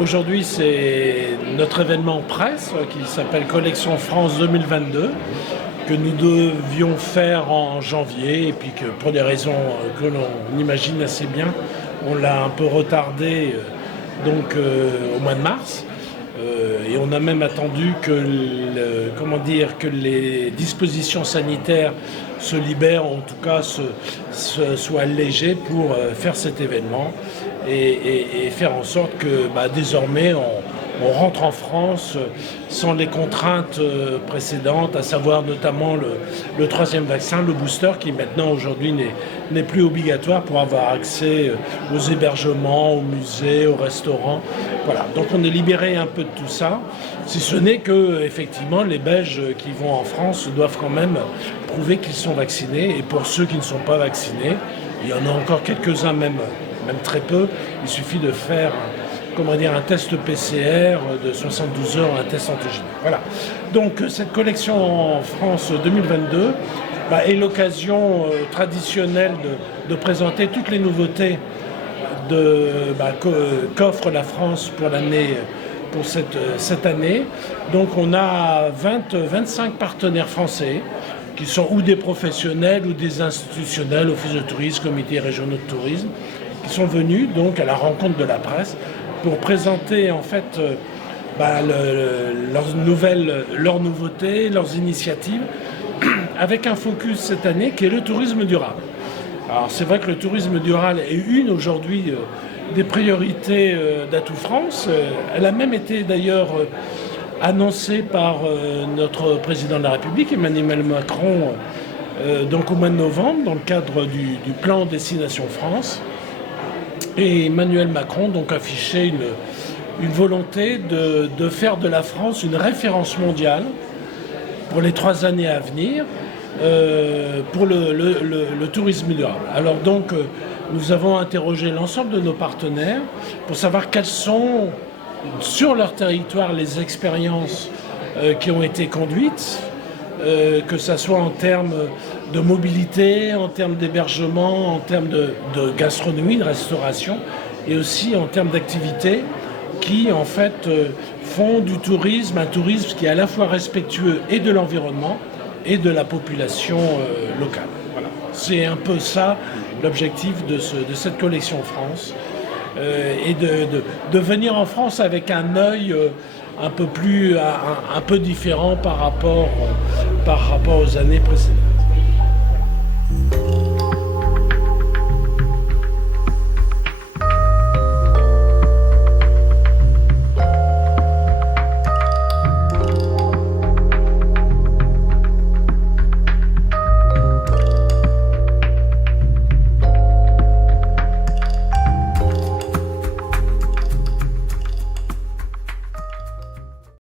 Aujourd'hui, c'est notre événement presse qui s'appelle Collection France 2022, que nous devions faire en janvier, et puis que pour des raisons que l'on imagine assez bien, on l'a un peu retardé au mois de mars. Et on a même attendu que les dispositions sanitaires se libèrent, en tout cas soient allégées pour faire cet événement et faire en sorte que désormais on rentre en France sans les contraintes précédentes, à savoir notamment le troisième vaccin, le booster, qui maintenant aujourd'hui n'est plus obligatoire pour avoir accès aux hébergements, aux musées, aux restaurants. Voilà, donc on est libéré un peu de tout ça, si ce n'est que effectivement les Belges qui vont en France doivent quand même prouver qu'ils sont vaccinés, et pour ceux qui ne sont pas vaccinés, il y en a encore quelques-uns, même très peu, il suffit de faire un test PCR de 72 heures, un test antigénique. Voilà. Donc cette collection en France 2022 est l'occasion traditionnelle de présenter toutes les nouveautés qu'offre la France pour cette année. Donc on a 25 partenaires français qui sont ou des professionnels ou des institutionnels, office de tourisme, comités régionaux de tourisme, qui sont venus donc à la rencontre de la presse pour présenter en fait leurs nouveautés, leurs initiatives, avec un focus cette année qui est le tourisme durable. Alors c'est vrai que le tourisme durable est une aujourd'hui des priorités d'Atout France. Elle a même été d'ailleurs annoncée par notre président de la République, Emmanuel Macron, au mois de novembre, dans le cadre du plan Destination France. Et Emmanuel Macron affichait une volonté de faire de la France une référence mondiale pour les 3 années à venir pour le tourisme durable. Alors nous avons interrogé l'ensemble de nos partenaires pour savoir quelles sont sur leur territoire les expériences qui ont été conduites, que ce soit en termes de mobilité, en termes d'hébergement, en termes de gastronomie, de restauration, et aussi en termes d'activités qui en fait font du tourisme un tourisme qui est à la fois respectueux et de l'environnement et de la population locale. Voilà. C'est un peu ça l'objectif de cette collection France, et de venir en France avec un œil un peu différent par rapport aux années précédentes.